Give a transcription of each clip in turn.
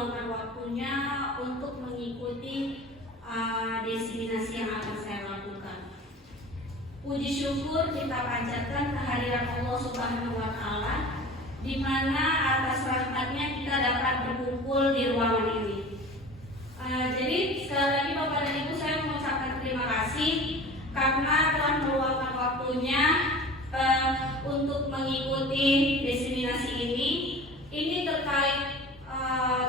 meluangkan waktunya untuk mengikuti diseminasi yang akan saya lakukan. Puji syukur kita panjatkan kehadiran Allah Subhanahu wa Ta'ala, di mana atas rahmatnya kita dapat berkumpul di ruangan ini. Jadi sekali lagi Bapak dan Ibu, saya mengucapkan terima kasih karena telah meluangkan waktunya untuk mengikuti diseminasi ini. Ini terkait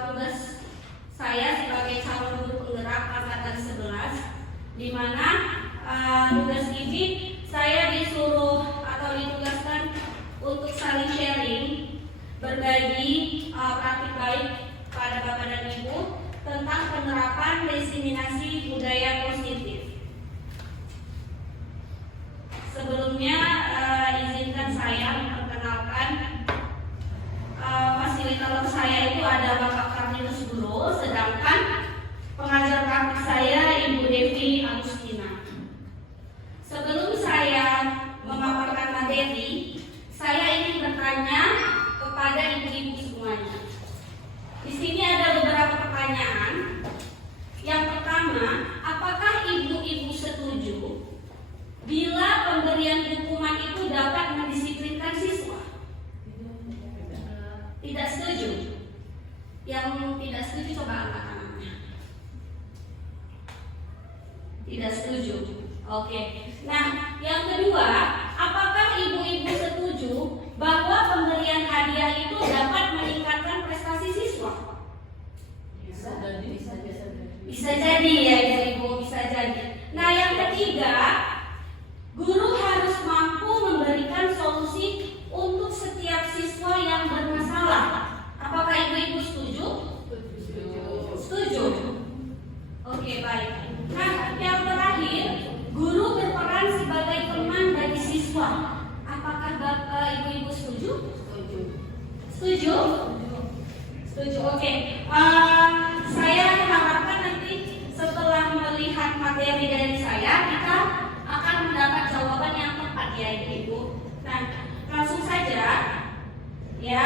tugas saya sebagai calon guru penggerak angkatan 11, di mana tugas ini saya disuruh atau ditugaskan untuk saling sharing, berbagi praktik baik pada Bapak dan Ibu tentang penerapan diseminasi budaya positif. Sebelumnya izinkan saya memperkenalkan fasilitator saya itu ada Bapak Karlinus Guru, sedangkan pengajar praktik saya Ibu Devi Agustina. Sebelum saya memaparkan materi, saya ingin bertanya kepada ibu-ibu semuanya. Di sini ada beberapa pertanyaan. Yang pertama, apakah ibu-ibu setuju bila pemberian hukuman itu dapat mendisiplinkan siswa? Tidak setuju? Yang tidak setuju coba angkat tangannya. Tidak setuju. Oke. Nah, yang kedua, apakah ibu-ibu setuju bahwa pemberian hadiah itu dapat meningkatkan prestasi siswa? Bisa jadi ya ibu-ibu, bisa jadi. Nah, yang ketiga, guru harus mampu memberikan solusi untuk setiap siswa yang bermasalah. Apakah ibu-ibu setuju? Setuju. Oke, baik. Nah, yang terakhir, guru berperan sebagai teman bagi siswa. Apakah ibu-ibu setuju? Setuju? Setuju. Oke. Saya harapkan nanti setelah melihat materi dari saya, kita akan mendapat jawaban yang tepat ya ibu-ibu. Nah, langsung saja ya,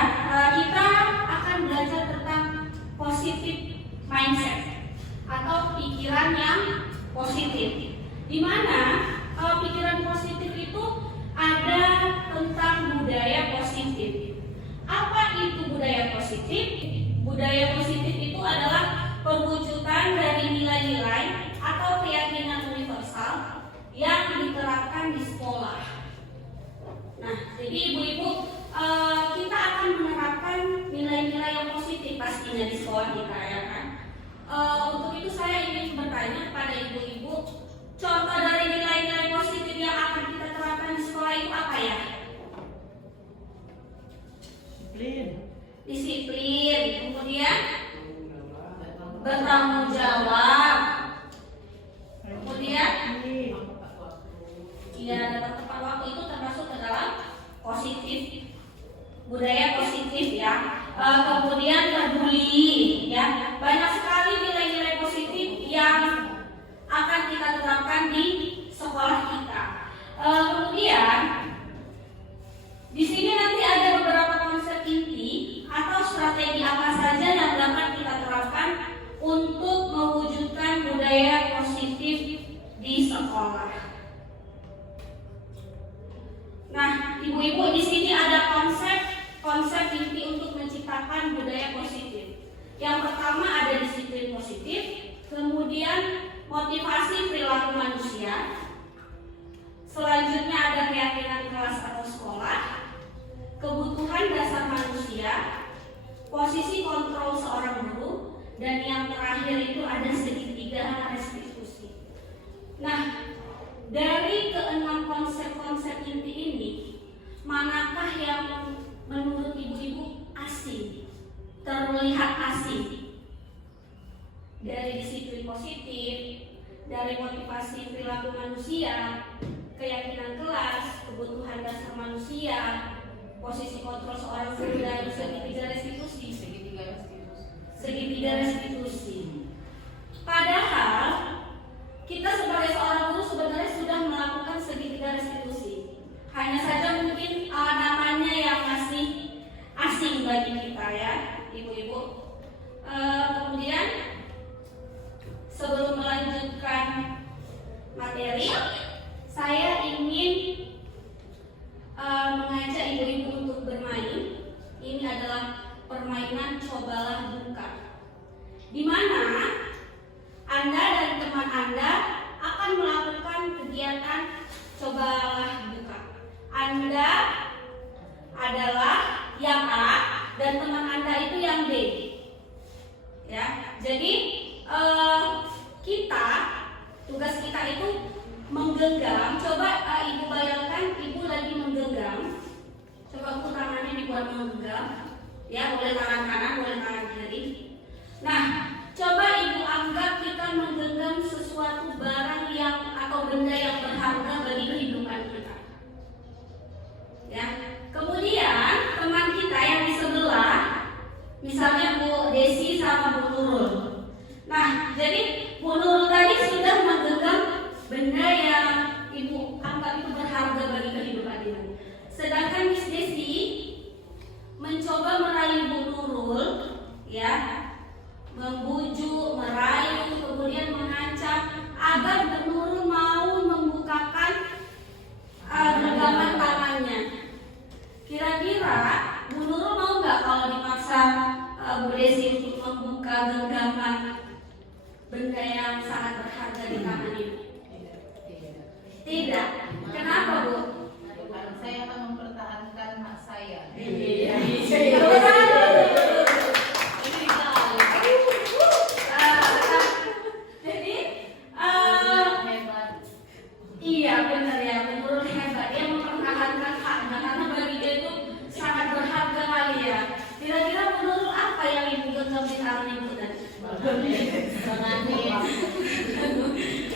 kita akan belajar tentang positive mindset atau pikiran yang positif. Di mana pikiran positif itu ada tentang budaya positif. Apa itu budaya positif? Budaya positif itu adalah perwujudan dari nilai-nilai atau keyakinan universal yang diterapkan di sekolah. Nah, jadi ibu-ibu, kita akan menerapkan nilai-nilai yang positif pastinya di sekolah kita ya kan. Untuk itu saya ingin bertanya kepada ibu-ibu, contoh dari nilai-nilai positif yang akan kita terapkan di sekolah itu apa ya? Disiplin, kemudian bertanggung jawab, kemudian ya datang tepat waktu, itu termasuk ke dalam positif, budaya positif ya. Kemudian peduli ya, banyak sekali nilai-nilai positif yang akan kita terapkan di sekolah kita. Kemudian di sini nanti ada beberapa konsep inti atau strategi apa saja yang dapat kita terapkan untuk mewujudkan budaya positif di sekolah. Nah, ibu-ibu, di sini ada konsep inti untuk menciptakan budaya positif. Yang pertama ada disiplin positif, kemudian motivasi perilaku manusia, selanjutnya ada keyakinan kelas atau sekolah, kebutuhan dasar manusia, posisi kontrol seorang guru, dan yang terakhir itu ada segitiga restitusi. Nah, dari keenam konsep-konsep inti ini, manakah yang menurut ibu-ibu asing, terlihat asing? Dari disiplin positif, dari motivasi perilaku manusia, keyakinan kelas, kebutuhan dasar manusia, posisi kontrol seorang guru, dan segitiga restitusi. Padahal kita sebagai seorang guru sebenarnya sudah melakukan segitiga restitusi. Hanya saja mungkin namanya yang masih asing bagi kita ya, ibu-ibu. Kemudian sebelum melanjutkan materi, saya ingin mengajak ibu-ibu untuk bermain. Ini adalah permainan cobalah buka, di mana Anda dan teman Anda akan melakukan kegiatan cobalah buka. Anda adalah yang A dan teman Anda itu yang B. Ya, jadi tugas kita itu menggenggam. Coba ibu bayangkan ibu lagi menggenggam. Coba ukur tangannya dibuat menggenggam. Ya, boleh tangan kanan, boleh tangan kiri. Nah, coba ibu anggap kita menggenggam sesuatu barang yang atau benda yang berharga bagi kehidupan kita. Ya, kemudian teman kita yang di sebelah, misalnya Bu Desi sama Bu Nurul. Nah, jadi Bu Nurul tadi sudah menggenggam benda yang ibu anggap itu berharga bagi kehidupan ibu. Sedangkan Miss Desi mencoba merayu Bu Nurul, ya, membujuk, merayu, kemudian mengancam agar Bu Nurul mau membukakan genggaman tangannya. Kira-kira Bu Nurul mau nggak kalau dipaksa Bu Desi untuk membuka genggaman benda yang sangat berharga di tangan ibu? Tidak. Kenapa, Bu? Saya akan mempertahankan hak saya. Jadi, Hebat. iya benar ya, menurut hebat dia mempertahankan haknya karena bagi dia itu sangat berharga kali ya. Kira-kira menurut apa yang ibu genggam di tangan ibu tadi?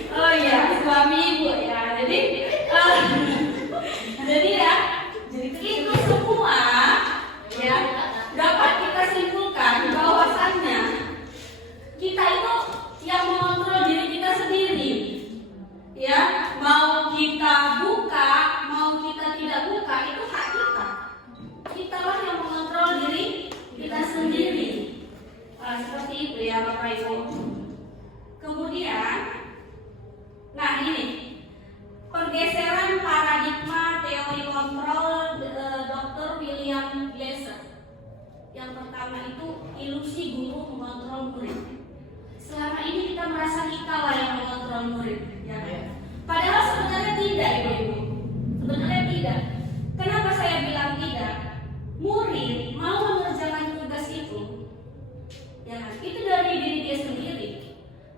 Oh iya, suami ibu ya. Jadi ya, itu semua ya dapat kita simpulkan bahwasannya kita itu yang mengontrol diri kita sendiri. Ya, mau kita buka, mau kita tidak buka, itu hak kita. Kitalah yang mengontrol diri kita sendiri. Seperti itu ya Bapak Ibu. Kemudian, nah ini pergeseran paradigma teori kontrol Dr. William Glasser. Yang pertama itu ilusi guru mengontrol murid. Selama ini kita merasa kita lah yang mengontrol murid, ya kan? Padahal sebenarnya tidak, ibu-ibu. Sebenarnya tidak. Kenapa saya bilang tidak? Murid mau mengerjakan tugas itu, ya kan? Itu dari diri dia sendiri.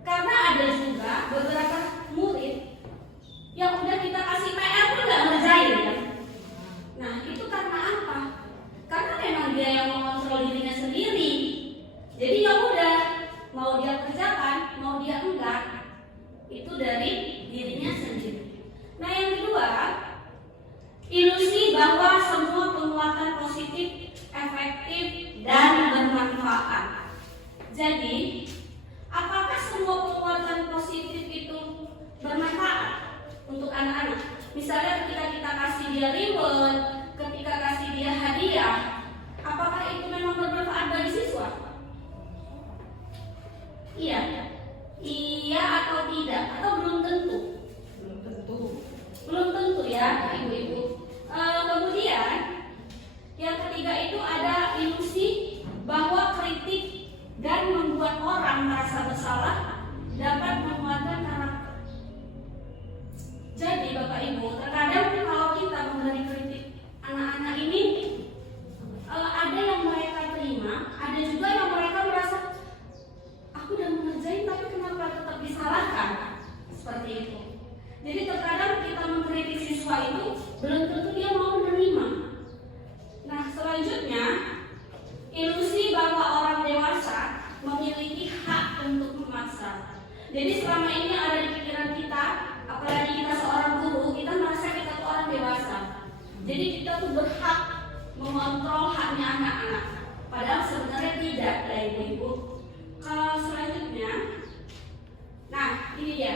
Karena ada juga beberapa murid yang udah kita kasih PR pun nggak ngerjain, ya. Nah, itu karena apa? Karena memang dia yang mengontrol dirinya sendiri. Jadi ya udah, mau dia kerjakan, mau dia enggak, itu dari dirinya sendiri. Nah, yang kedua, ilusi bahwa semua penguatan positif, efektif, dan bermanfaat. Jadi, apakah semua penguatan positif itu bermanfaat untuk anak-anak? Misalnya ketika kita kasih dia reward, ketika kasih dia hadiah, apakah itu memang bermanfaat bagi siswa? Iya atau tidak? Atau belum tentu? Belum tentu ya, ibu-ibu. Kemudian yang ketiga itu ada ilusi bahwa kritik dan membuat orang merasa bersalah dapat menguatkan karakter. Jadi Bapak Ibu, terkadang kalau kita memberi kritik anak-anak ini, ada yang mereka terima, ada juga yang mereka merasa aku udah mengerjain tapi kenapa tetap disalahkan? Seperti itu. Jadi terkadang kita mengkritik siswa itu belum tentu dia mau menerima. Nah, selanjutnya ilusi bahwa orang dewasa memiliki hak untuk memaksa. Jadi selama ini ada di pikiran kita, apalagi kita seorang guru, kita merasa kita tuh orang dewasa. Jadi kita tuh berhak mengontrol haknya anak-anak. Padahal sebenarnya tidak, ya ibu-ibu. Selanjutnya, nah ini dia.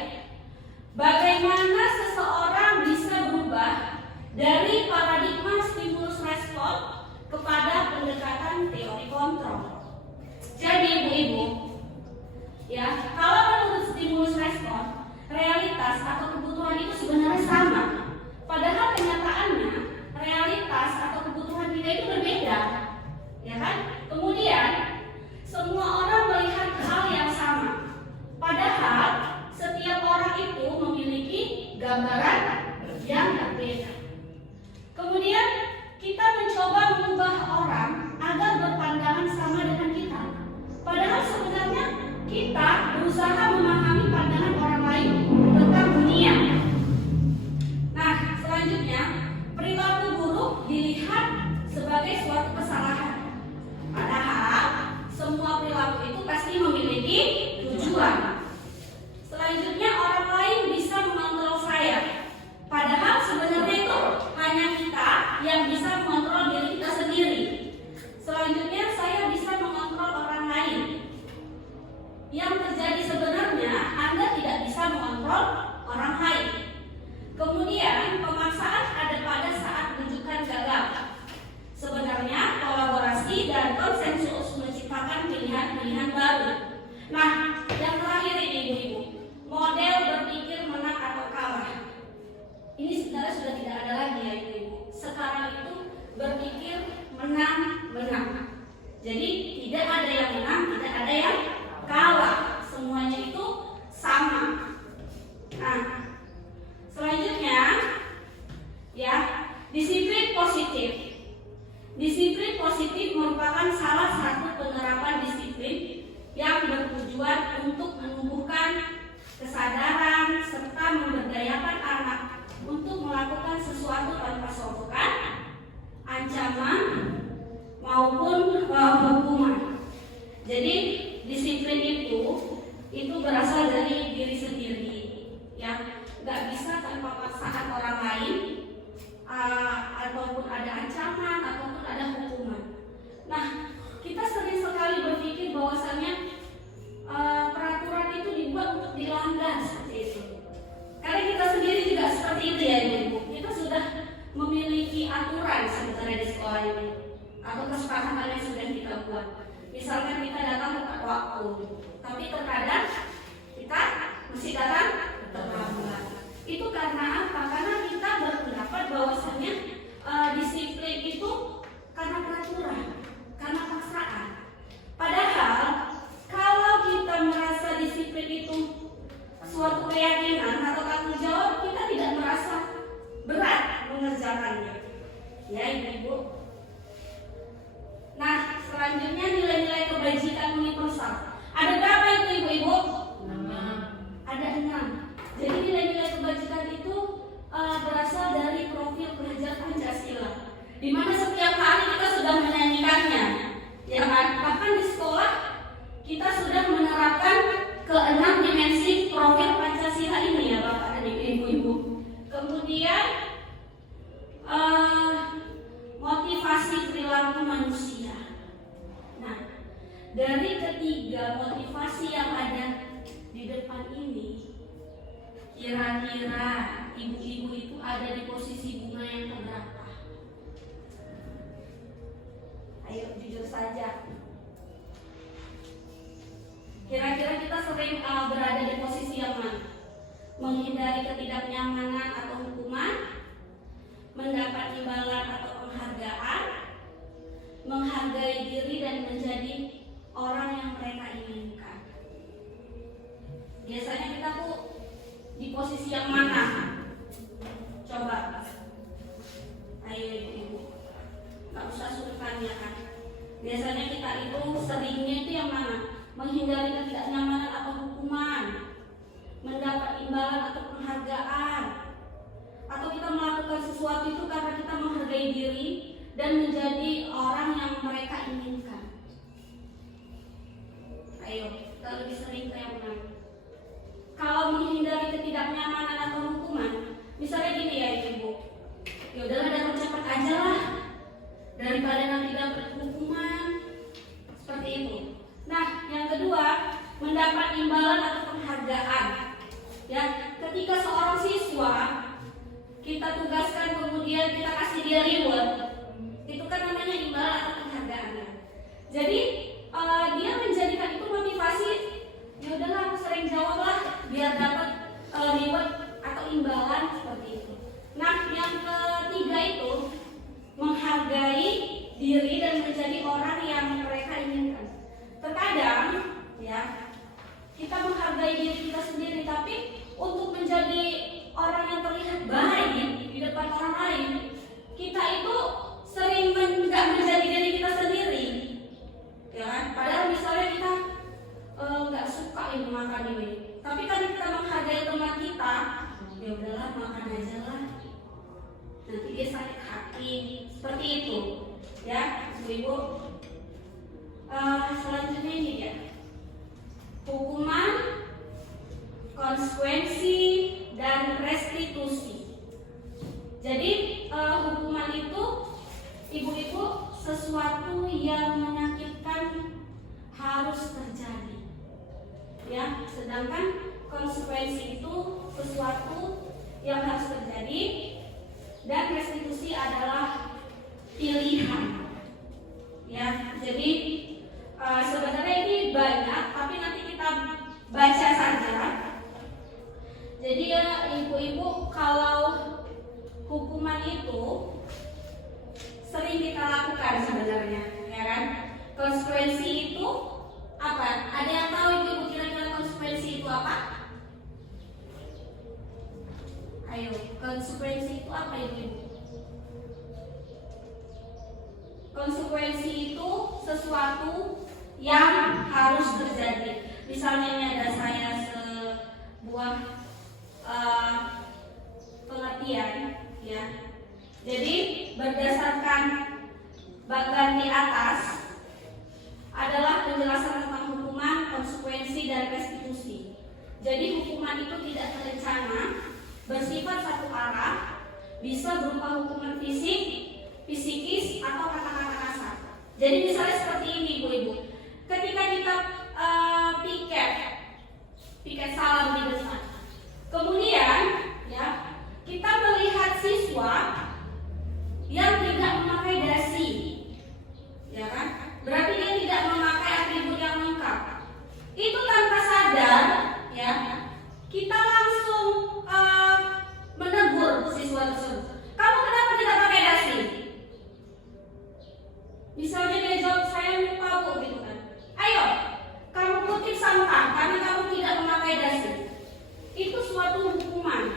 Bagaimana seseorang bisa berubah dari paradigma stimulus respon kepada pendekatan teori kontrol. Jadi ibu-ibu, yang terjadi sebenarnya Anda tidak bisa mengontrol orang lain. Kemudian pemaksaan ada pada saat rujukan gagal. Sebenarnya kolaborasi dan konsensus menciptakan pilihan-pilihan baru. Nah, yang terakhir ini ibu-ibu, model berpikir menang atau kalah. Ini sebenarnya sudah tidak ada lagi ya ibu-ibu. Sekarang itu berpikir menang-menang. Jadi tidak ada yang menang, tidak ada yang kalah. Semuanya itu sama. Nah, selanjutnya ya, disiplin positif. Disiplin positif merupakan salah satu penerapan disiplin yang bertujuan untuk menumbuhkan kesadaran serta memberdayakan anak untuk melakukan sesuatu tanpa sogokan, ancaman maupun hukuman. Jadi disiplin itu berasal dari diri sendiri, ya, nggak bisa tanpa paksaan orang lain, ataupun ada ancaman ataupun ada hukuman. Nah, kita sering sekali berpikir bahwasannya peraturan itu dibuat untuk dilanggar seperti itu. Karena kita sendiri juga seperti itu ya ibu. Kita sudah memiliki aturan sebenarnya di sekolah ini atau kesepakatan yang sudah kita buat. Misalkan kita datang tepat waktu, tapi terkadang kita mesti datang terlambat. Itu karena apa? Karena kita berpendapat bahwasannya disiplin itu karena peraturan, karena paksaan. Padahal kalau kita merasa disiplin itu suatu keyakinan atau tanggung jawab, kita tidak merasa berat mengerjakannya. Ya ibu-ibu. Nah, selanjutnya nilai-nilai kebajikan universal. Ada berapa itu ibu-ibu? 6. Ada 6. Jadi nilai-nilai kebajikan itu berasal dari profil pelajar Pancasila, di mana setiap hari kita sudah menyanyikannya, ya kan? Bahkan di sekolah kita sudah menerapkan ke-6 dimensi profil Pancasila ini ya Bapak dan Ibu-ibu. Kemudian motivasi perilaku manusia. Nah, dari ketiga motivasi yang ada di depan ini, kira-kira ibu-ibu itu ada di posisi bunga yang keberapa? Ayo jujur saja. Kira-kira kita sering berada di posisi yang mana? Menghindari ketidaknyamanan atau hukuman, mendapat imbalan atau penghargaan, menghargai diri dan menjadi orang yang mereka inginkan. Biasanya kita tuh di posisi yang mana? Coba. Ayo ibu, nggak usah sungkan ya kan. Biasanya kita itu seringnya itu yang mana? Menghindari ketidaknyamanan atau hukuman, mendapat imbalan atau penghargaan, atau kita melakukan sesuatu itu karena kita menghargai diri dan menjadi orang yang mereka inginkan. Ayo, kita lebih sering ke yang mana? Kalau menghindari ketidaknyamanan atau hukuman, misalnya gini ya ibu, ya udahlah datang cepat aja lah daripada nanti dapat hukuman, seperti itu. Nah, yang kedua, mendapat imbalan atau penghargaan. Ya, ketika seorang siswa kita tugaskan kemudian kita kasih dia reward, itu kan namanya imbalan atau penghargaan. Jadi dia menjadikan itu motivasi. Ya udahlah aku sering jawab lah biar dapat reward atau imbalan seperti itu. Nah, yang ketiga itu menghargai diri dan menjadi orang yang mereka inginkan. Terkadang ya kita menghargai diri kita sendiri, tapi untuk menjadi orang yang terlihat baik di depan orang lain, kita itu sering nggak menjadi diri kita sendiri, ya kan? Padahal misalnya kita nggak suka ini makan ini, tapi kan kita menghargai teman kita, ya udahlah makan aja lah, nanti dia sakit hati, seperti itu, ya ibu. Selanjutnya ini ya, hukuman, konsekuensi, dan restitusi. Jadi hukuman itu ibu-ibu sesuatu yang menyakitkan harus terjadi. Sedangkan konsekuensi itu sesuatu yang harus terjadi, dan restitusi adalah pilihan. Ya, jadi sebenarnya ini banyak, tapi nanti kita baca saja. Jadi ya ibu-ibu, kalau hukuman itu sering kita lakukan sebenarnya, ya kan? Konsekuensi itu apa? Ada yang tahu ibu-ibu kira-kira konsekuensi itu apa? Ayo, konsekuensi itu apa ibu-ibu? Konsekuensi itu sesuatu yang harus terjadi. Misalnya ini ada saya sebuah pengertian, ya. Jadi berdasarkan bagian di atas adalah penjelasan tentang hukuman, konsekuensi, dan restitusi. Jadi hukuman itu tidak terencana, bersifat satu arah, bisa berupa hukuman fisik, psikis, atau kata-kata kasar. Jadi misalnya seperti ini ibu-ibu, ketika kita piket salam di depan, kemudian ya kita melihat siswa yang tidak memakai dasi, ya kan? Berarti dia tidak memakai atribut yang lengkap. Itu tanpa sadar, ya, kita langsung menegur siswa tersebut. Kamu kenapa tidak pakai dasi? Misalnya dia jawab, saya lupa bu, gitu kan. Ayo, kamu kutip sampah karena kamu tidak memakai dasi. Itu suatu hukuman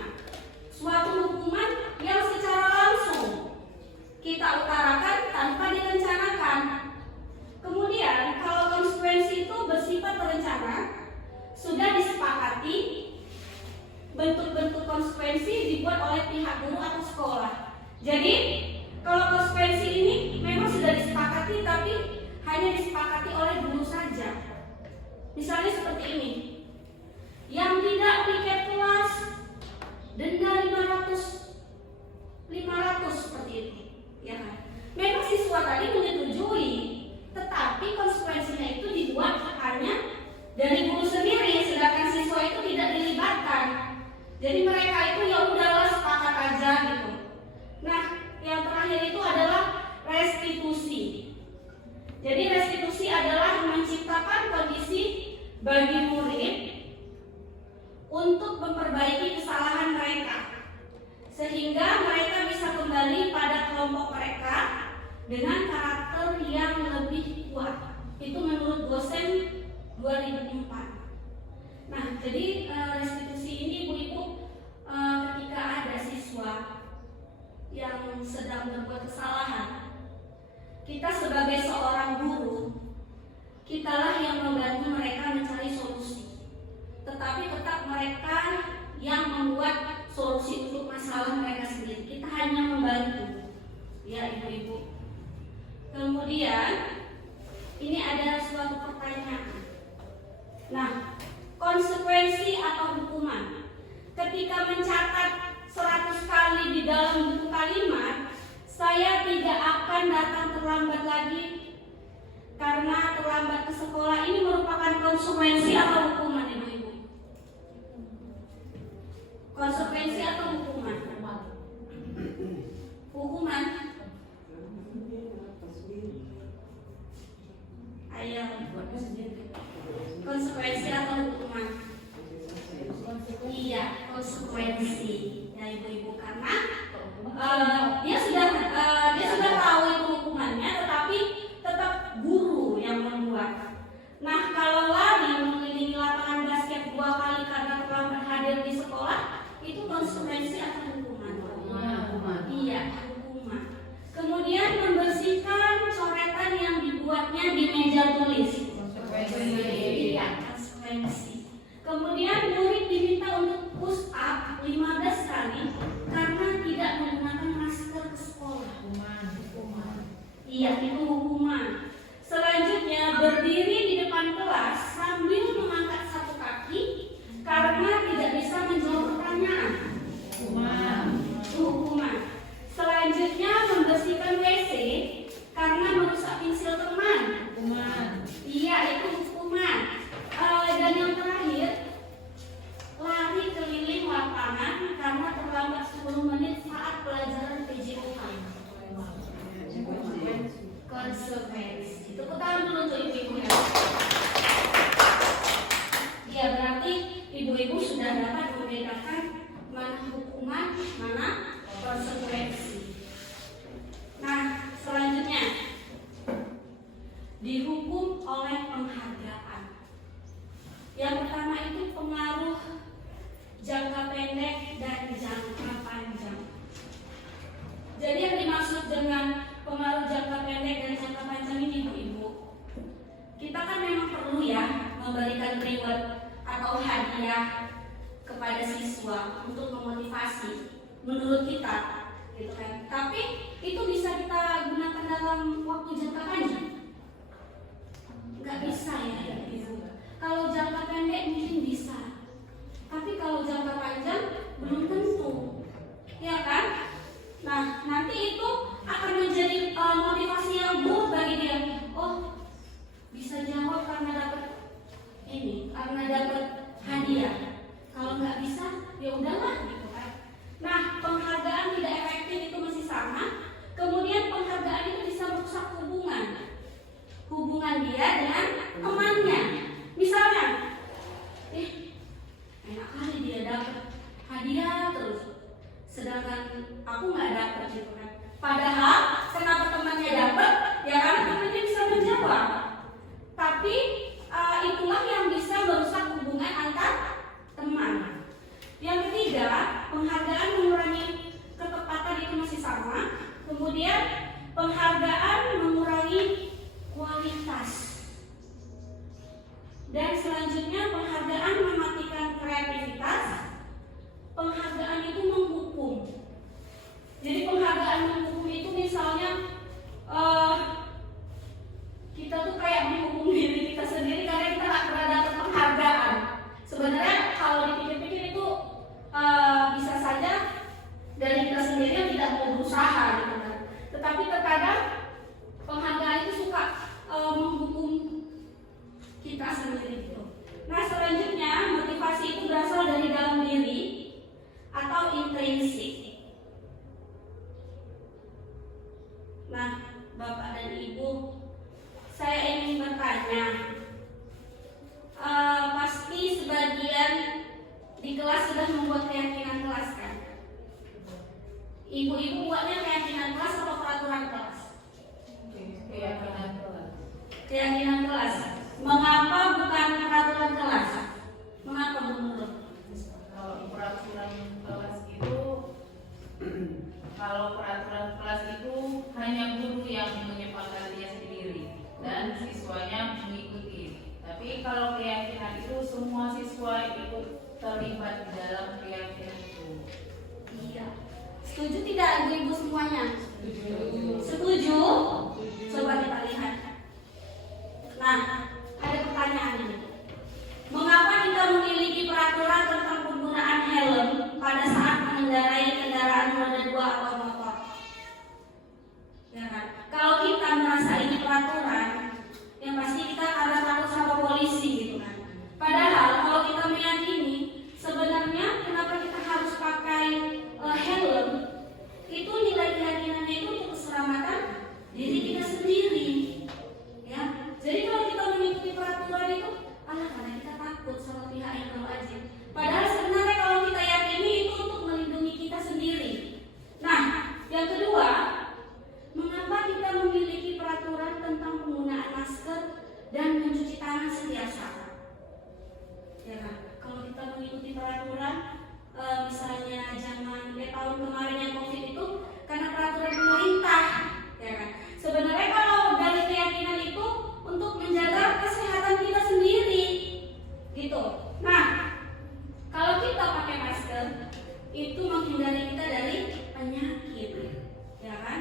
yang secara langsung kita utarakan tanpa direncanakan. Kemudian kalau konsekuensi itu bersifat terencana, sudah disepakati, bentuk-bentuk konsekuensi dibuat oleh pihak guru atau sekolah. Jadi kalau konsekuensi ini memang sudah disepakati, tapi hanya disepakati oleh guru saja. Misalnya seperti ini, yang tidak piket kelas denda 500 seperti itu, ya kan? Memang siswa tadi menyetujui, tetapi konsekuensinya itu dibuat hanya dari guru sendiri, sedangkan siswa itu tidak dilibatkan. Jadi mereka itu ya udahlah sepakat aja gitu. Nah, yang terakhir itu adalah restitusi. Jadi restitusi adalah menciptakan kondisi bagi murid untuk memperbaiki kesalahan mereka, sehingga mereka bisa kembali pada kelompok mereka dengan karakter yang lebih kuat. Itu menurut dosen 2004. Nah, jadi restitusi ini ibu-ibu, ketika ada siswa yang sedang berbuat kesalahan, kita sebagai seorang guru, kitalah yang membantu mereka mencari solusi. Tetapi tetap mereka yang membuat solusi untuk masalah mereka sendiri. Kita hanya membantu, ya ibu-ibu. Kemudian ini ada suatu pertanyaan. Nah, konsekuensi atau hukuman. Ketika mencatat 100 kali di dalam buku kalimat, saya tidak akan datang terlambat lagi karena terlambat ke sekolah. Ini merupakan konsekuensi atau hukuman ibu-ibu? Konsekuensi atau hukuman? Hukuman. Ayo, konsekuensi atau hukuman? Iya, konsekuensi. Ya ibu-ibu, karena dia sudah tahu itu hukumannya, tetapi tetap guru yang membuat. Nah, kalau lari mengelilingi lapangan basket 2 kali karena terlambat hadir di sekolah, itu konsekuensi atau hukuman? Iya, hukuman. Kemudian membersihkan coretan yang dibuatnya di meja tulis. Iya, konsekuensi. Kemudian murid diminta untuk push up 15 kali karena tidak menggunakan masker ke sekolah. oleh penghargaan. Yang pertama itu pengaruh jangka pendek dan jangka panjang. Jadi yang dimaksud dengan pengaruh jangka pendek dan jangka panjang ini ibu-ibu, kita kan memang perlu ya memberikan reward atau hadiah kepada siswa untuk memotivasi menurut kita, gitu kan. Tapi itu bisa kita gunakan dalam waktu jangka panjang? Nggak bisa ya ibu. Kalau jangka pendek mungkin bisa, tapi kalau jangka panjang belum tentu, ya kan? Nah, nanti itu akan menjadi motivasi yang buruk bagi dia. Oh, bisa jawab karena dapat ini, karena dapat hadiah. Kalau nggak bisa, ya udahlah gitu kan. Nah, penghargaan tidak efektif itu masih sama. Kemudian penghargaan itu bisa merusak hubungan dia dengan temannya. Misalnya, enak kali dia dapat hadiah terus, sedangkan aku nggak dapat gitu kan. Padahal kenapa temannya dapat? Ya karena temannya bisa menjawab. Tapi itulah yang bisa merusak hubungan antar teman. Yang ketiga, penghargaan mengurangi ketepatan itu masih sama. Kemudian penghargaan mengurangi kualitas. Dan selanjutnya penghargaan mematikan kreativitas. Penghargaan itu menghukum. Jadi penghargaan menghukum itu misalnya kita tuh kayak menghukum diri kita sendiri karena kita nggak pernah dapat penghargaan. Sebenarnya kalau dipikir-pikir itu bisa saja dari kita sendiri yang tidak mau berusaha gitu kan. Tetapi terkadang penghargaan itu suka menghukum kita sendiri gitu. Nah, selanjutnya motivasi itu berasal dari dalam diri atau intrinsik. Nah, Bapak dan Ibu, saya ingin bertanya, pasti sebagian di kelas sudah membuat keyakinan kelas kan? Ibu-ibu buatnya keyakinan kelas atau peraturan kelas? Keyakinan kelas. Keyakinan kelas. Mengapa bukan peraturan kelas? Mengapa menurut? Kalau peraturan kelas itu kalau peraturan kelas itu hanya guru yang menyepakatinya sendiri dan siswanya mengikuti. Tapi kalau keyakinan itu semua siswa ikut terlibat di dalam keyakinan itu. Iya. Setuju tidak ibu-ibu semuanya? Setuju. Setuju? Coba kita lihat. Nah, ada pertanyaan ini. Mengapa kita memiliki peraturan tentang penggunaan helm pada saat mengendarai kendaraan roda 2 atau motor? Ya kan? Kalau kita merasa ini peraturan, yang pasti kita karena takut sama polisi gitu kan. Padahal kalau kita meyakini sebenarnya kenapa kita harus pakai helm, itu nilai keyakinannya itu untuk keselamatan diri kita sendiri. Ya, jadi kalau kita mengikuti peraturan itu, karena kita takut sama pihak yang berwajib. Padahal sebenarnya kalau kita yakini itu untuk melindungi kita sendiri. Nah, yang kedua, mengapa kita memiliki peraturan tentang penggunaan masker dan mencuci tangan setiap saat? Ya kan? Kalau kita mengikuti peraturan, misalnya jangan tahun kemarin yang COVID itu karena peraturan pemerintah, ya kan? Sebenarnya kalau dari keyakinan itu untuk menjaga kesehatan kita sendiri, gitu. Nah, kalau kita pakai masker itu menghindari kita dari penyakit, ya kan?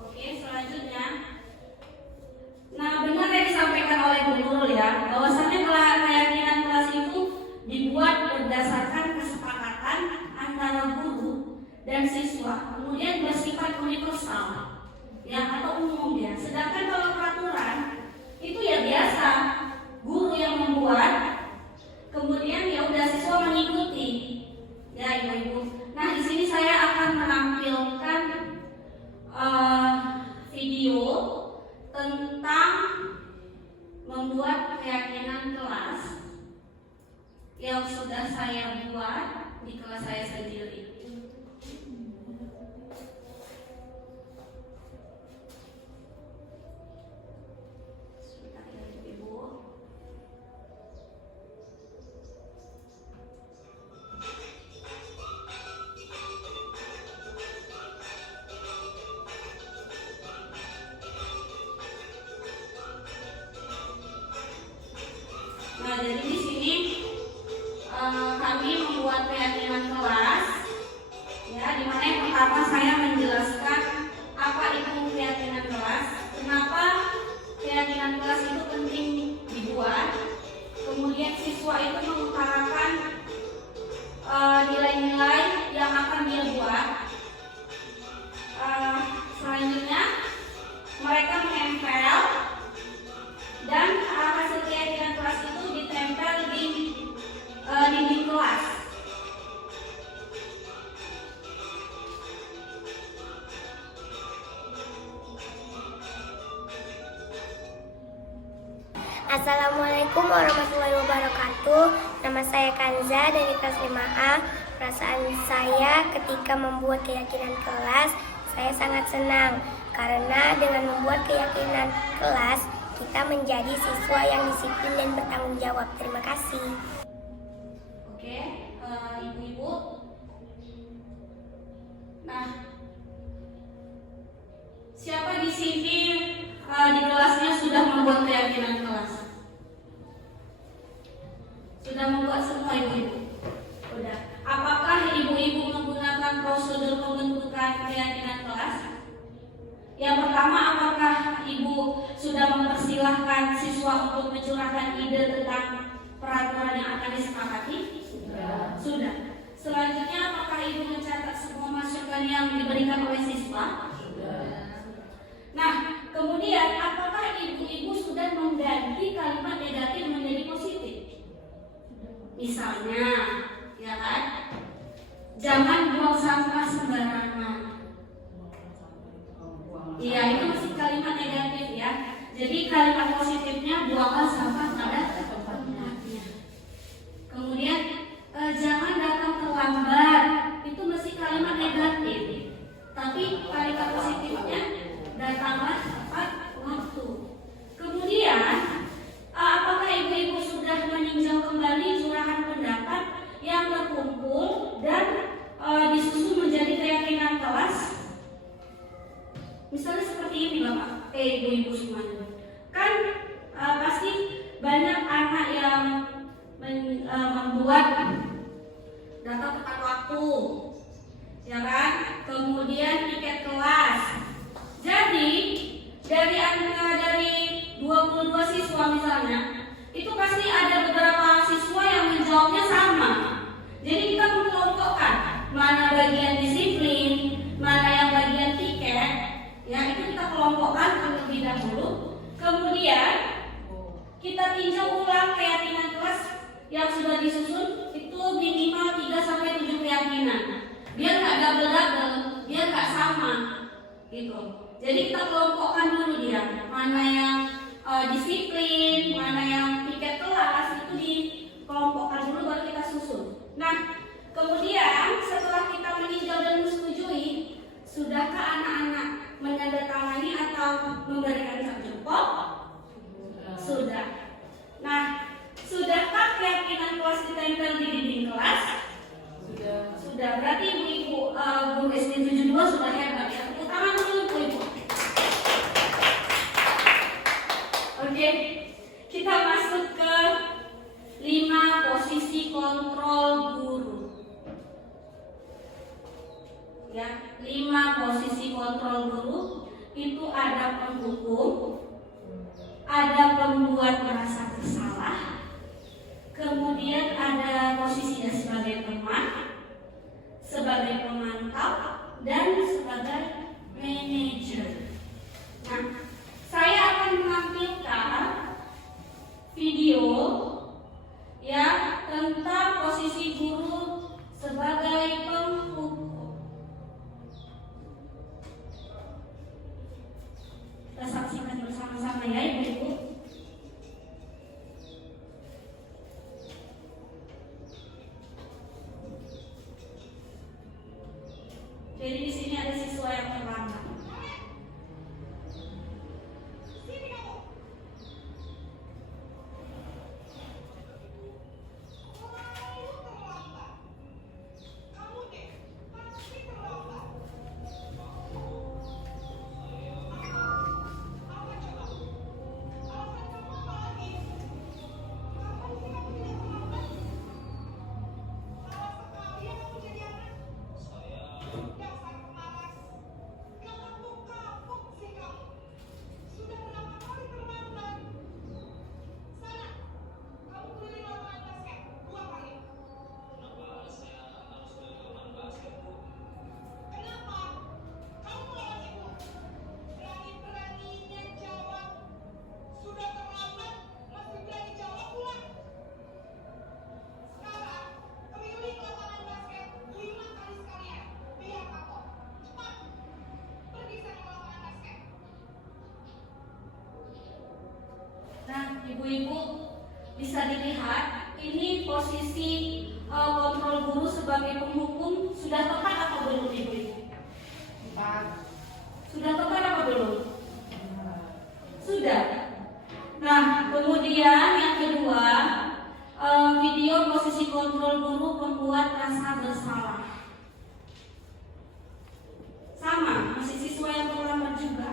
Oke, selanjutnya. Nah, benar yang disampaikan oleh Bu Nurul ya, bahwasanya keyakinan kelas itu dibuat berdasarkan kesepakatan antara guru dan siswa, kemudian bersifat universal, ya atau umum ya. Sedangkan kalau peraturan itu ya biasa, guru yang membuat, kemudian ya udah siswa mengikuti, ya ibu-ibu. Nah, di sini saya akan menampilkan video tentang membuat keyakinan kelas yang sudah saya buat di kelas saya sendiri. Jadi di sini kami membuat keyakinan kelas, ya, di mana yang pertama saya menjelaskan apa itu keyakinan kelas, kenapa keyakinan kelas itu penting dibuat. Kemudian siswa itu mengutarakan nilai-nilai yang akan dia buat. Selanjutnya mereka menempel dan hasil keyakinan kelas itu ditempel di dinding kelas. Assalamualaikum warahmatullahi wabarakatuh. Nama saya Kanza dari kelas 5A. Perasaan saya ketika membuat keyakinan kelas, saya sangat senang karena dengan membuat keyakinan kelas, kita menjadi siswa yang disiplin dan bertanggung jawab. Terima kasih. Oke, ibu-ibu. Nah, siapa di sini di kelasnya sudah membuat keyakinan kelas? Sudah membuat semua ibu-ibu? Sudah. Apakah ibu-ibu menggunakan prosedur pembentukan keyakinan kelas? Yang pertama, apakah ibu sudah mempersilahkan siswa untuk mencurahkan ide tentang peraturan yang akan disepakati? Sudah. Selanjutnya, apakah ibu mencatat semua masukan yang diberikan oleh siswa? Nah, kemudian apakah ibu-ibu sudah mengganti kalimat negatif menjadi positif? Misalnya, ya kan, jangan buang sampah sembarangan. Iya, itu masih kalimat negatif ya. Jadi kalimat positifnya buanglah sampah pada tempatnya. Kemudian jangan datang terlambat. Itu masih kalimat negatif. Tapi kalimat positifnya datanglah tepat waktu. Kemudian apakah ibu-ibu sudah meninjau kembali curahan pendapat yang terkumpul dan disusun menjadi keyakinan kelas? Misalnya seperti ini Bapak, ibu-ibu semuanya. Kan pasti banyak anak yang membuat data tepat waktu, ya kan? Kemudian tiket kelas. Jadi dari 22 siswa misalnya, itu pasti ada beberapa siswa yang menjawabnya sama. Jadi kita mengelompokkan mana bagian disiplin, mana yang bagian tiket. Ya, itu kita kelompokkan terlebih dahulu. Kemudian kita tinjau ulang keyakinan kelas yang sudah disusun, itu minimal 3-7 keyakinan. Biar nggak double-double, biar nggak sama, gitu. Jadi kita kelompokkan dulu dia, mana yang disiplin, mana yang tiket kelas, itu dikelompokkan dulu baru kita susun. Nah, kemudian setelah kita meninjau dan menyetujui, sudahkah anak-anak menandatangani atau memberikan cap jempol? Sudah. Nah, sudahkah keyakinan kelas ditempel di dinding kelas? Sudah. Berarti ibu-ibu guru SD 72 sudah hebat ya. Tepuk tangan dulu ibu-ibu. Oke, kita masuk ke 5 posisi kontrol guru. Ya, 5 posisi kontrol guru itu ada penghukum, ada pembuat merasa bersalah, kemudian ada posisinya sebagai teman, sebagai pemantau, dan sebagai manajer. Nah, saya akan menampilkan video ya tentang posisi guru sebagai penghukum. Kita saksikan bersama-sama ya ibu-ibu. ibu-ibu bisa dilihat ini posisi kontrol guru sebagai penghukum sudah tepat atau belum ibu-ibu? Sudah tepat apa belum? Sudah. Nah, kemudian yang kedua, video posisi kontrol guru membuat rasa bersalah. Sama, masih siswa yang terlambat juga.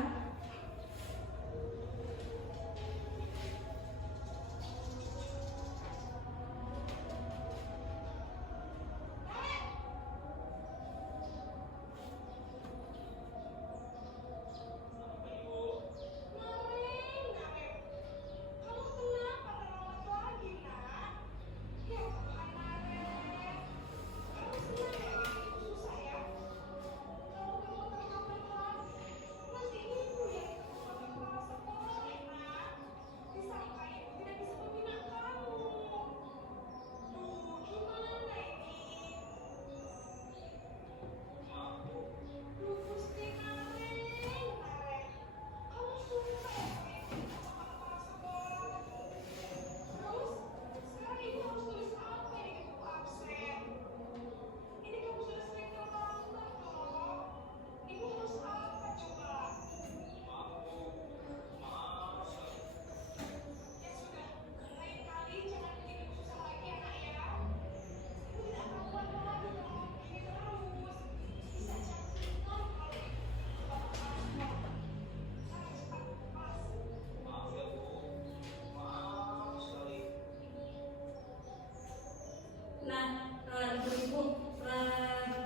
Ibu-ibu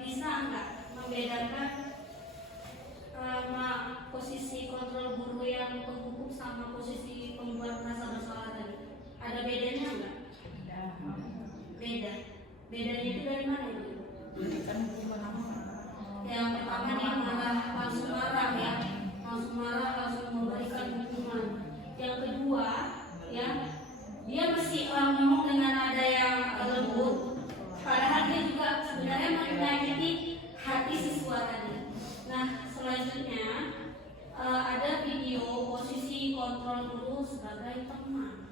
bisa nggak membedakan posisi kontrol guru yang penghukum sama posisi pembuat rasa bersalah tadi? Ada bedanya nggak? Beda. Bedanya itu dari mana ibu? Yang pertama nih langsung marah ya, langsung memberikan hukuman. Yang kedua ya, dia mesti ngomong dengan nada yang lembut. Padahal dia juga sebenarnya menyakiti hati siswa tadi. Nah, selanjutnya ada video posisi kontrol guru sebagai teman.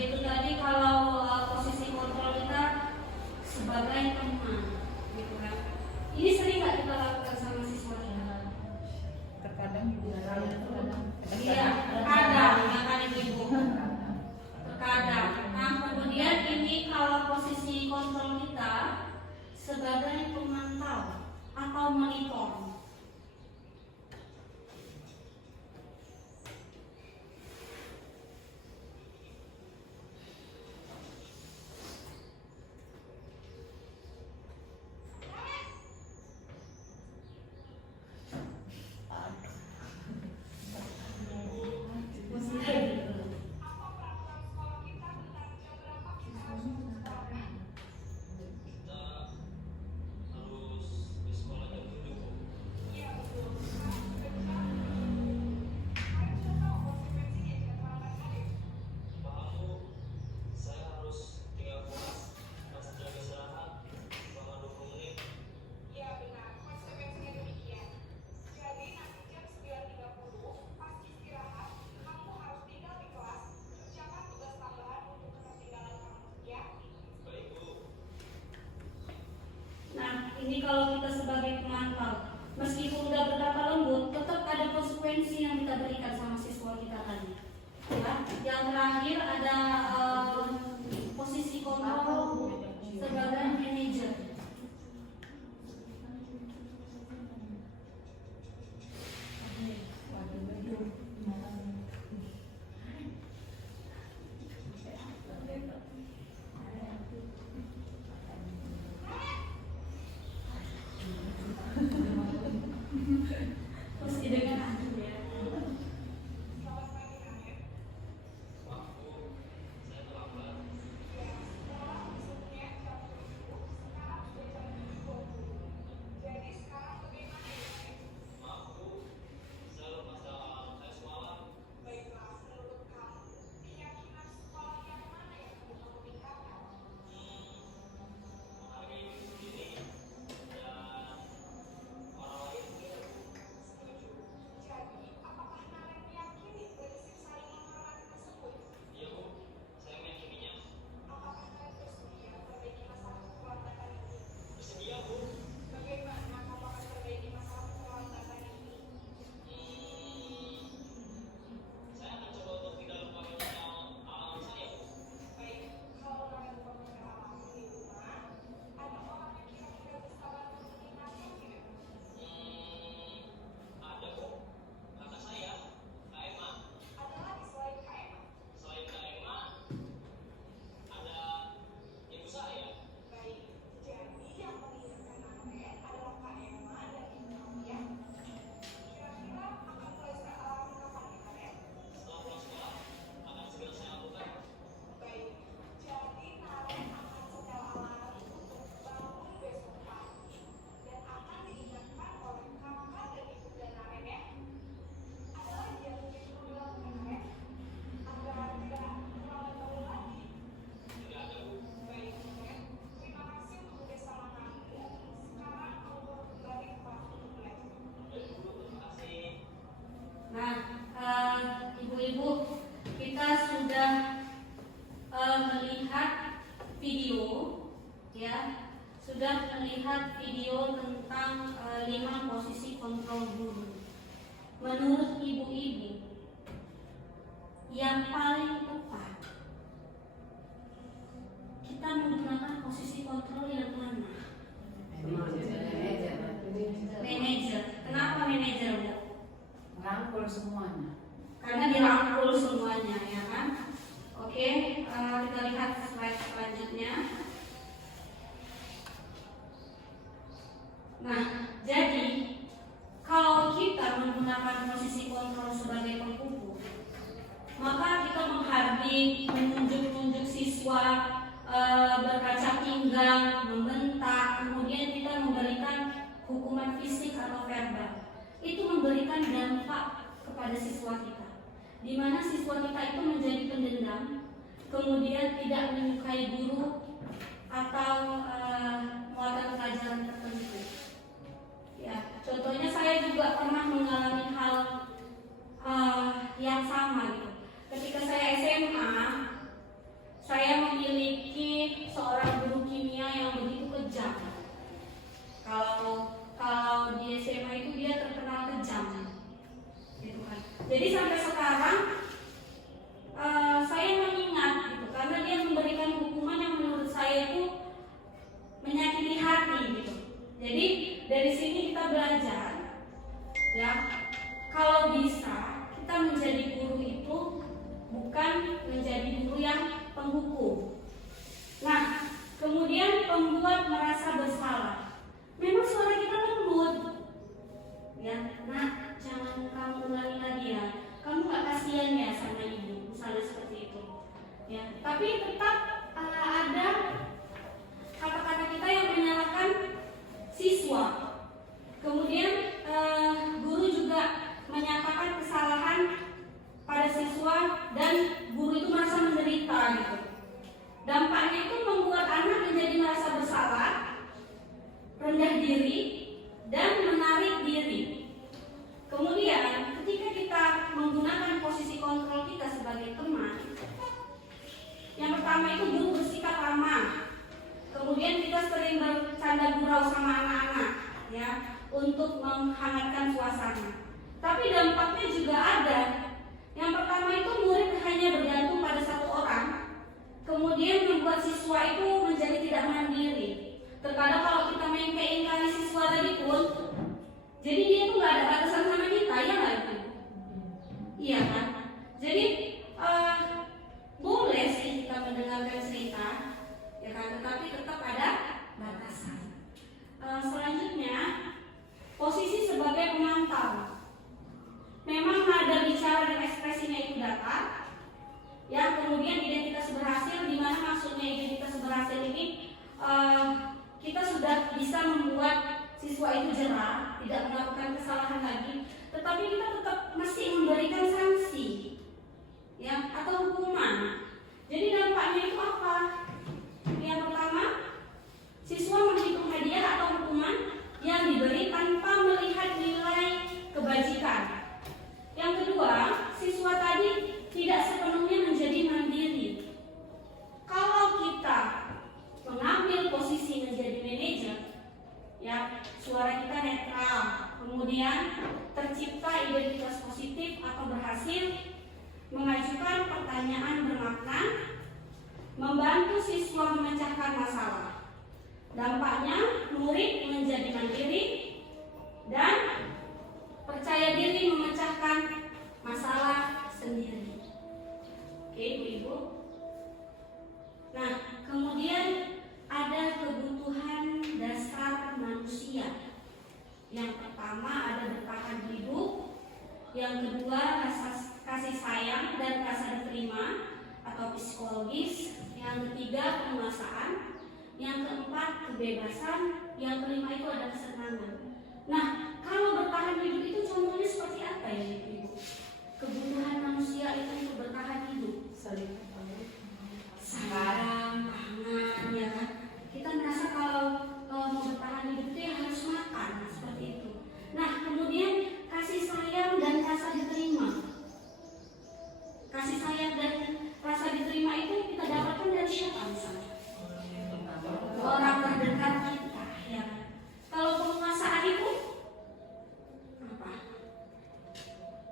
Itu tadi kalau posisi kontrol kita sebagai teman, gitu kan? Ini sering nggak kita lakukan sama siswa kita? Terkadang juga Iya, terkadang ya kan ibu. Terkadang. Nah, kemudian ini kalau posisi kontrol kita sebagai pemantau atau monitor. kalau kita sebagai pemantau, meskipun udah berkata lembut, tetap ada konsekuensi yang kita berikan sama siswa kita tadi. Ya, yang terakhir ada posisi kontrol sebagai manajer. Terus dengan aku ya. Ibu-ibu, kita sudah melihat video, ya, sudah melihat video tentang 5 posisi kontrol guru. Menurut ibu-ibu, yang paling tepat kita menggunakan posisi kontrol yang mana? Manajer. Kenapa manajer, Bu? Merangkul semuanya. Karena dirangkul semuanya, ya kan? Oke, kita lihat slide selanjutnya. Nah, jadi kalau kita menggunakan posisi kontrol sebagai pengkupu, maka kita menghardik, menunjuk-nunjuk siswa, berkaca pinggang, membentak, kemudian kita memberikan hukuman fisik atau verbal. Itu memberikan dampak kepada siswa kita, di mana siswa kita itu menjadi pendendam, kemudian tidak menyukai guru atau muatan pelajaran tertentu. Ya, contohnya saya juga pernah mengalami hal yang sama gitu. Ketika saya SMA, saya memiliki seorang guru kimia yang begitu kejam. Kalau di SMA itu dia terkenal kejam, gitu kan. Jadi sampai sekarang saya mengingat gitu, karena dia memberikan hukuman yang menurut saya itu menyakiti hati gitu. Jadi dari sini kita belajar, ya, kalau bisa kita menjadi guru itu bukan menjadi guru yang penghukum. Nah, kemudian pembuat merasa bersalah. Memang suara kita lembut, ya. Nah, jangan kamu ulangi lagi ya. Kamu gak kasihan ya sama ibu, misalnya seperti itu, ya. Tapi tetap ada kata-kata kita yang menyalahkan siswa. Kemudian guru juga menyatakan kesalahan pada siswa dan guru itu merasa menderita gitu. Dampaknya itu membuat anak menjadi merasa bersalah, rendah diri, dan menarik diri. Kemudian ketika kita menggunakan posisi kontrol kita sebagai teman, yang pertama itu guru bersikap ramah. kemudian kita sering bercanda gurau sama anak-anak, ya, untuk menghangatkan suasana. Tapi dampaknya juga ada. Yang pertama itu murid hanya bergantung pada satu orang, kemudian membuat siswa itu menjadi tidak mandiri. Terkadang kalau kita mengingkari siswa tadi pun, jadi dia tuh nggak ada batasan sama kita, ya nggak itu? Iya kan? Jadi boleh sih kita mendengarkan cerita, ya kan? Tetapi tetap ada batasan. Selanjutnya, posisi sebagai pemantau. Memang nada bicara dan ekspresinya itu datar, ya. Kemudian identitas berhasil, di mana maksudnya identitas berhasil ini kita sudah bisa membuat siswa itu jerah, tidak melakukan kesalahan lagi, tetapi kita tetap mesti memberikan sanksi, ya, atau hukuman. Jadi dampaknya itu apa? Yang pertama, siswa menghitung hadiah atau hukuman yang diberi tanpa melihat nilai kebajikan. Yang kedua, siswa tadi tidak sepenuhnya menjadi mandiri. Kalau kita mengambil posisi menjadi manajer, ya, suara kita netral, kemudian tercipta identitas positif atau berhasil, mengajukan pertanyaan bermakna, membantu siswa memecahkan masalah. Dampaknya murid menjadi mandiri dan percaya diri memecahkan masalah sendiri. Oke, Ibu-ibu. Nah, kemudian ada kebutuhan dasar manusia. Yang pertama ada bertahan hidup, yang kedua rasa kasih sayang dan rasa diterima atau psikologis, yang ketiga penguasaan, yang keempat kebebasan, yang kelima itu ada kesenangan. Nah, kalau bertahan hidup itu contohnya seperti apa ya, Ibu? Kebutuhan manusia itu untuk bertahan hidup. Sayang, pangan, ya kan? Kita merasa kalau mau bertahan hidup itu ya harus makan, seperti itu. Nah, kemudian kasih sayang dan rasa diterima. Kasih sayang dan rasa diterima itu kita dapatkan dari siapa misalnya? Orang terdekat kita, ya. Kalau penguasaan itu apa?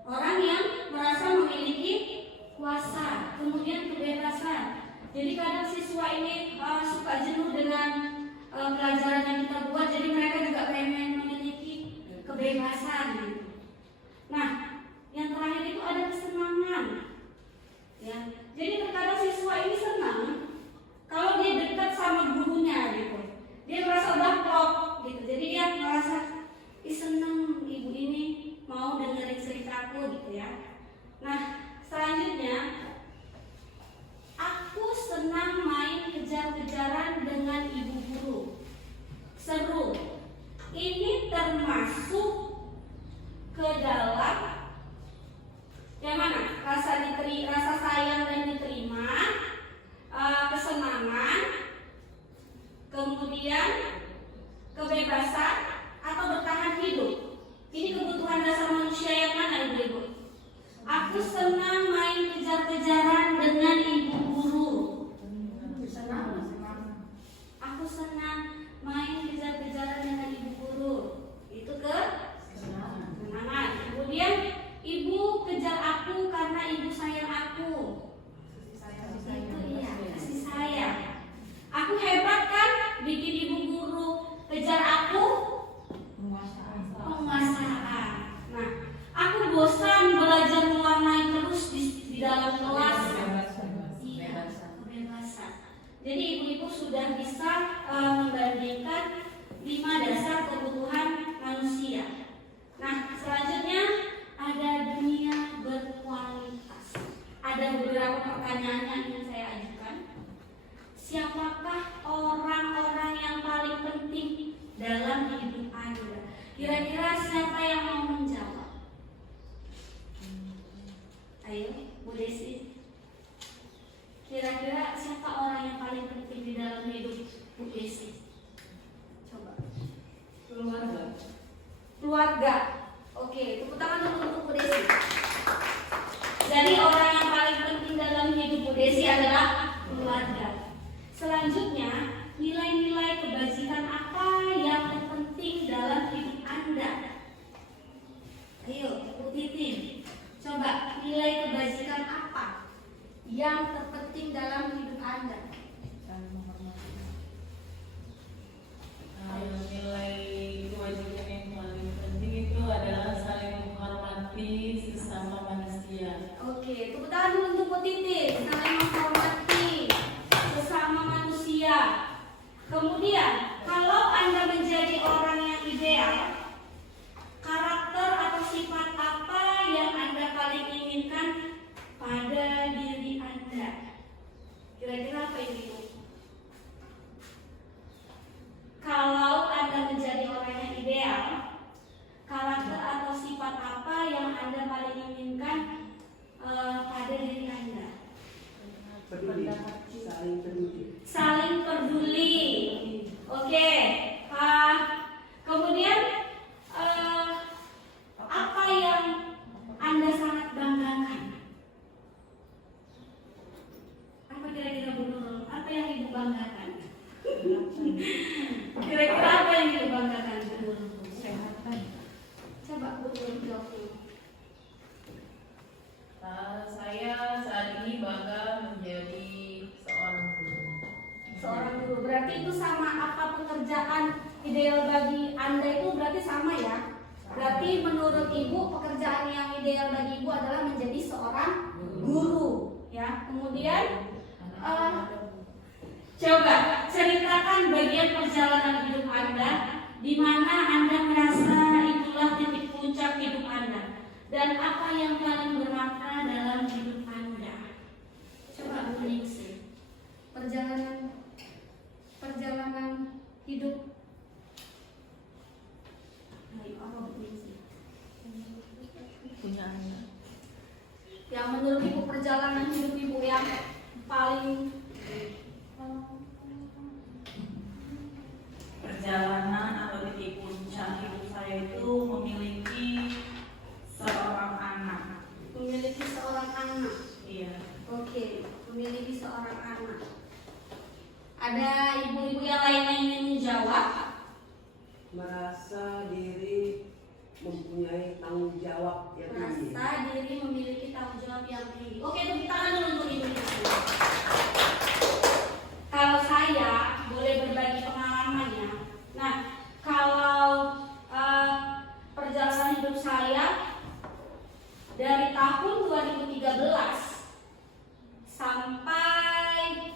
Orang yang merasa memiliki kuasa, kemudian kebebasan. Jadi kadang siswa ini suka jenuh dengan pelajaran yang kita buat, jadi mereka juga pengen memiliki kebebasan gitu. Nah, yang terakhir itu ada kesenangan, ya. Jadi terkadang siswa ini senang kalau dia dekat sama gurunya gitu. Dia merasa udah klop gitu. Jadi dia merasa seneng ibu ini mau dengerin ceritaku gitu ya. Nah, selanjutnya aku senang main kejar-kejaran dengan ibu guru. Seru. Ini termasuk ke dalam yang mana? Rasa sayang dan diterima, kesenangan, kemudian kebebasan atau bertahan hidup. Ini kebutuhan dasar manusia yang mana, Ibu-ibu? Aku senang main kejar-kejaran dengan ibu guru. Senang. Aku senang main kejar-kejaran dengan ibu guru. Itu kesenangan. Kemudian ibu kejar aku karena ibu sayang aku. Itu iya, kasih sayang. Aku hebat kan, bikin ibu guru kejar aku. Penguasaan. Nah, aku bosan belajar mewarnai terus di dalam kelas. Iya, kebebasan. Jadi ibu-ibu sudah bisa membandingkan 5 dasar kebutuhan manusia. Nah, selanjutnya ada dunia berkualitas. Ada beberapa pertanyaan yang ingin saya ajukan. Siapakah orang-orang yang paling penting dalam hidup Anda? Kira-kira siapa yang mau menjawab? Ayo, Bu Desi. Kira-kira siapa orang yang paling penting di dalam hidup Bu Desi? Coba. Keluarga. Oke, tepuk tangan dulu untuk Bu Desi. Jadi orang yang paling penting dalam hidup Bu Desi adalah keluarga. Selanjutnya, nilai-nilai Coba, nilai kebajikan apa yang terpenting dalam hidup Anda? Saling menghormati. Nilai kewajiban yang paling penting itu adalah saling menghormati sesama manusia. Oke, tepuk tangan dulu untuk Bu Titin. Saling menghormati sesama manusia. Kemudian, kalau Anda menjadi orang yang ideal, karakter atau sifat apa yang Anda paling inginkan pada diri Anda? Kira-kira apa itu? Kalau Anda menjadi orang yang ideal, karakter atau sifat apa yang Anda paling inginkan pada diri Anda? Peduli, saling peduli. Saling peduli. Oke. Kemudian apa yang Anda sangat banggakan? Apa kira-kira Bu Nurul? Apa yang Ibu banggakan? Kira-kira apa yang Ibu banggakan Bu Nurul? Kesehatan. Coba Bu Nurul jawab dulu. Saya saat ini bangga menjadi seorang guru. Seorang guru, berarti itu sama apa pekerjaan ideal bagi Anda itu berarti sama ya? Berarti menurut Ibu pekerjaan yang ideal bagi Ibu adalah menjadi seorang guru ya. Kemudian coba ceritakan bagian perjalanan hidup Anda di mana Anda merasa itulah titik puncak hidup Anda dan apa yang paling bermakna dalam hidup Anda. Coba Bu Ningsih, perjalanan hidup. Ayo, apa Bu Ningsih? Punya anak. Yang menurut Ibu perjalanan hidup Ibu yang paling perjalanan atau titik puncak hidup saya itu memiliki seorang anak. memiliki seorang anak. Iya. Oke, memiliki seorang anak. Ada ibu-ibu yang lainnya ingin menjawab? Merasa diri mempunyai tanggung jawab yang tinggi. Merasa diri memiliki tanggung jawab yang tinggi. Oke, tepuk tangan dulu untuk ibu-ibu. Kalau saya boleh berbagi pengalamannya. Nah, kalau perjalanan hidup saya dari tahun 2013 sampai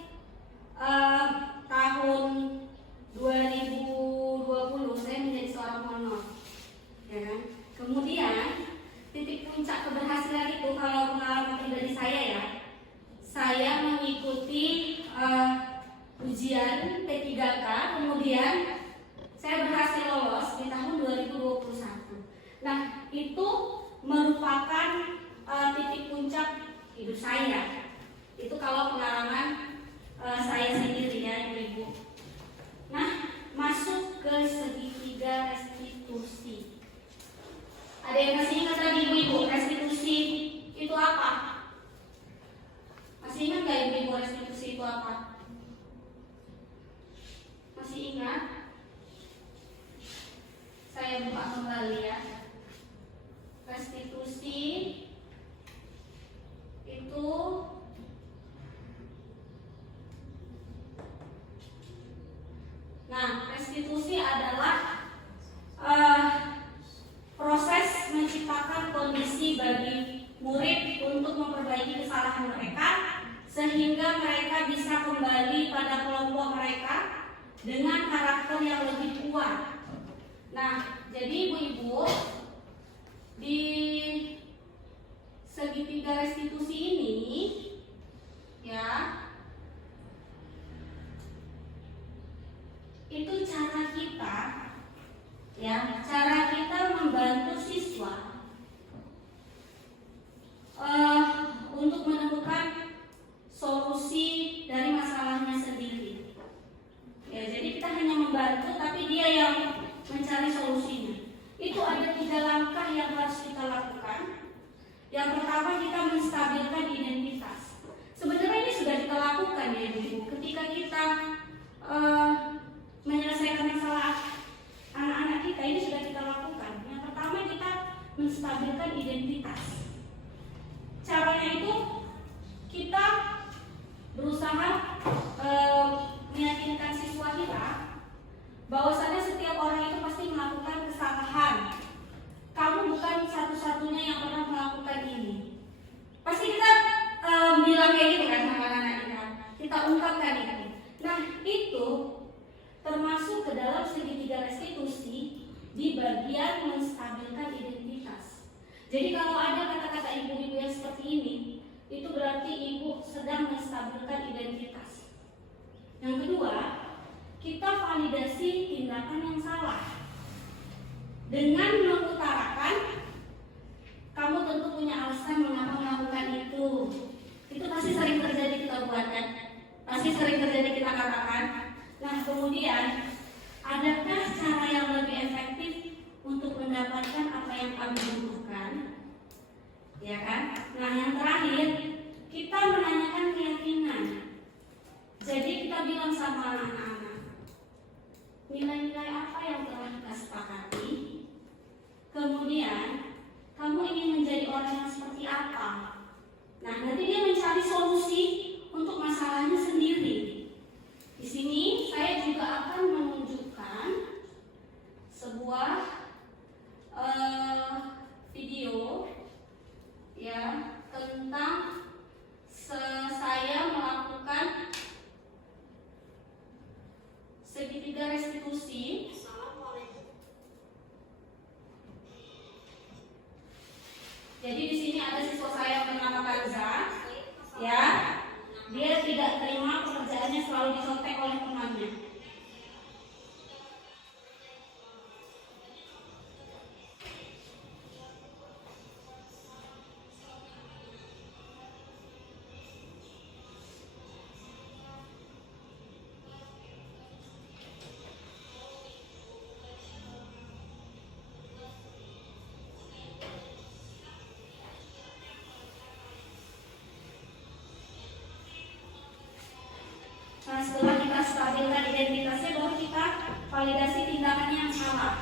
tahun 2020 saya menjadi seorang honor, ya kan? Kemudian titik puncak keberhasilan itu kalau pengalaman pribadi saya ya, saya mengikuti ujian P3K, kemudian saya berhasil lolos di tahun 2021. Nah, itu merupakan titik puncak hidup saya. Itu kalau pengalaman saya sendiri ya, ibu-ibu. Nah, masuk ke segitiga restitusi. Ada yang masih ingat tadi ibu-ibu restitusi itu apa? Masih ingat nggak ibu-ibu restitusi itu apa? Masih ingat? Saya buka kembali ya. Restitusi itu restitusi adalah proses menciptakan kondisi bagi murid untuk memperbaiki kesalahan mereka sehingga mereka bisa kembali pada kelompok mereka dengan karakter yang lebih kuat. Nah, jadi ibu-ibu di segitiga restitusi ini ya, itu cara kita membantu siswa untuk menemukan solusi dari masalahnya sendiri. Ya, jadi kita hanya membantu, tapi dia yang mencari solusinya. Itu ada 3 langkah yang harus kita lakukan. Yang pertama, kita menstabilkan identitas. Sebenarnya ini sudah kita lakukan ya ibu. Ketika kita menyelesaikan masalah anak-anak kita, ini sudah kita lakukan. Yang bahwasanya setiap orang itu pasti melakukan kesalahan. Kamu bukan satu-satunya yang pernah melakukan ini. Pasti kita bilang kayak gitu kan sama anak-anak kita. Kita ungkapkan itu. Nah, itu termasuk ke dalam segitiga restitusi di bagian menstabilkan identitas. Jadi kalau ada kata-kata ibu-ibu yang seperti ini, itu berarti ibu sedang menstabilkan identitas. Yang kedua, kita validasi tindakan yang salah dengan mengutarakan kamu tentu punya alasan mengapa melakukan itu. Itu pasti sering terjadi kita buat kan? Pasti sering terjadi kita katakan. Nah, kemudian adakah cara yang lebih efektif untuk mendapatkan apa yang kami butuhkan? Ya kan? Nah, yang terakhir, kita menanyakan keyakinan. Jadi kita bilang sama anak-anak, nilai-nilai apa yang telah kita sepakati? Kemudian, kamu ingin menjadi orang yang seperti apa? Nah, nanti dia mencari solusi untuk masalahnya sendiri. Di sini saya juga akan menunjukkan sebuah video ya tentang saya melakukan segitiga restitusi. Jadi di sini ada siswa saya bernama Kanza, ya, dia tidak terima pekerjaannya selalu dicontek oleh temannya. Nah, setelah kita stabilkan identitasnya, baru kita validasi tindakannya yang salah.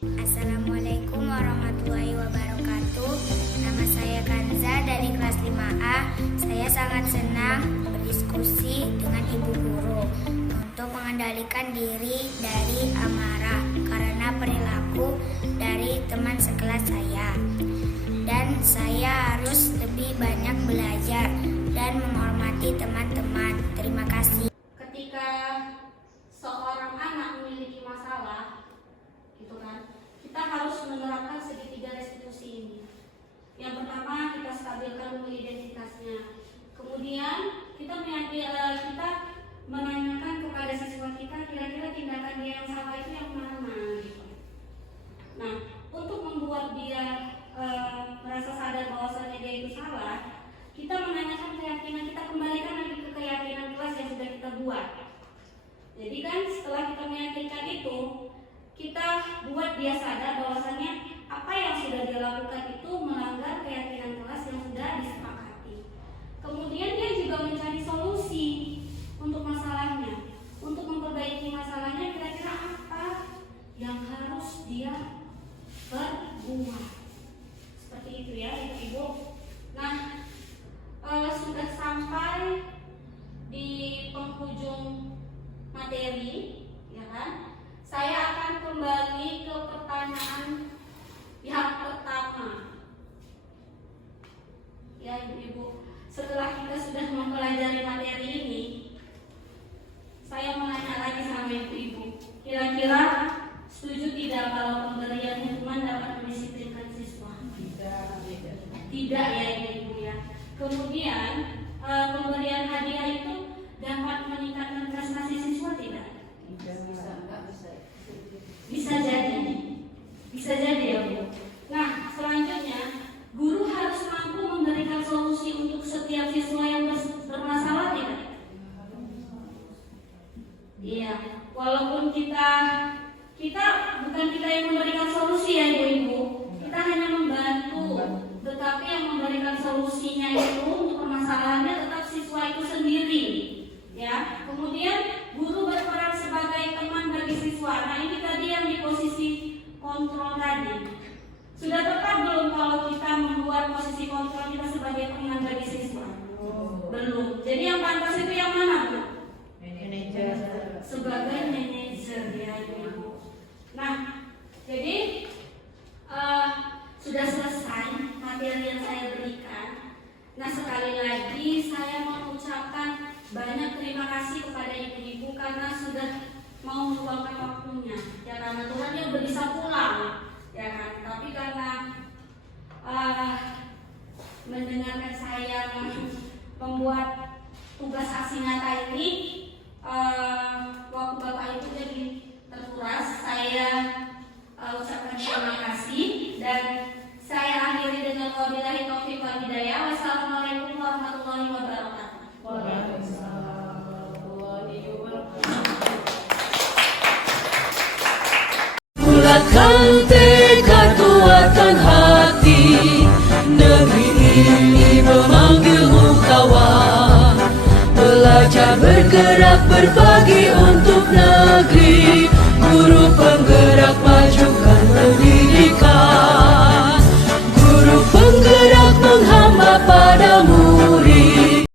Assalamualaikum warahmatullahi wabarakatuh. Nama saya Kanza dari kelas 5A. Saya sangat senang berdiskusi dengan ibu guru untuk mengendalikan diri dari amarah karena perilaku dari teman sekelas saya. Dan saya harus lebih banyak belajar dan menghormati teman-teman. Terima kasih. Ketika seorang anak memiliki masalah, gitu kan, kita harus menerapkan segitiga restitusi ini. Yang pertama, kita stabilkan dulu identitasnya. Kemudian kita menanyakan kepada siswa kita kira-kira tindakan dia yang salah itu yang mana, gitu. Nah, untuk membuat dia merasa sadar bahwasannya dia itu salah, kita menanyakan keyakinan, kita kembalikan lagi ke keyakinan kelas yang sudah kita buat. Jadi kan setelah kita meyakinkan itu, kita buat dia sadar bahwasannya apa yang sudah dia lakukan itu melanggar keyakinan kelas yang sudah disepakati. Kemudian dia juga mencari solusi untuk masalahnya, untuk memperbaiki masalahnya. Kira-kira apa yang harus dia berbuat? Seperti itu ya, ibu-ibu. Nah, sudah sampai di penghujung materi. walaupun kita bukan kita yang memberikan solusi ya ibu-ibu, kita hanya membantu, tetapi yang memberikan solusinya itu untuk permasalahannya tetap siswa itu sendiri, ya. Kemudian guru berperan sebagai teman bagi siswa. Nah ini tadi yang di posisi kontrol tadi. Sudah tepat belum kalau kita membuat posisi kontrol kita sebagai teman bagi siswa? Belum. Jadi yang pantas itu yang mana Bu? Manajer. Sebagai manajer ya ibu. Nah, jadi sudah selesai materi yang saya berikan. Nah sekali lagi saya mengucapkan banyak terima kasih kepada ibu-ibu karena sudah mau meluangkan waktunya. Ya karena Tuhan dia udah bisa pulang, ya kan. Tapi karena mendengarkan saya membuat tugas aksi nyata ini, waktu Bapak Ibu jadi terkuras. Saya ucapkan terima kasih dan saya akhiri dengan wabillahi taufiq wal hidayah. Wassalamualaikum warahmatullahi wabarakatuh. Waalaikumsalam warahmatullahi wabarakatuh. Bulatkan tekad, kuatkan hati, negeri ini memanggilmu kawan. Belajar bergerak berbagi untuk negeri, guru penggerak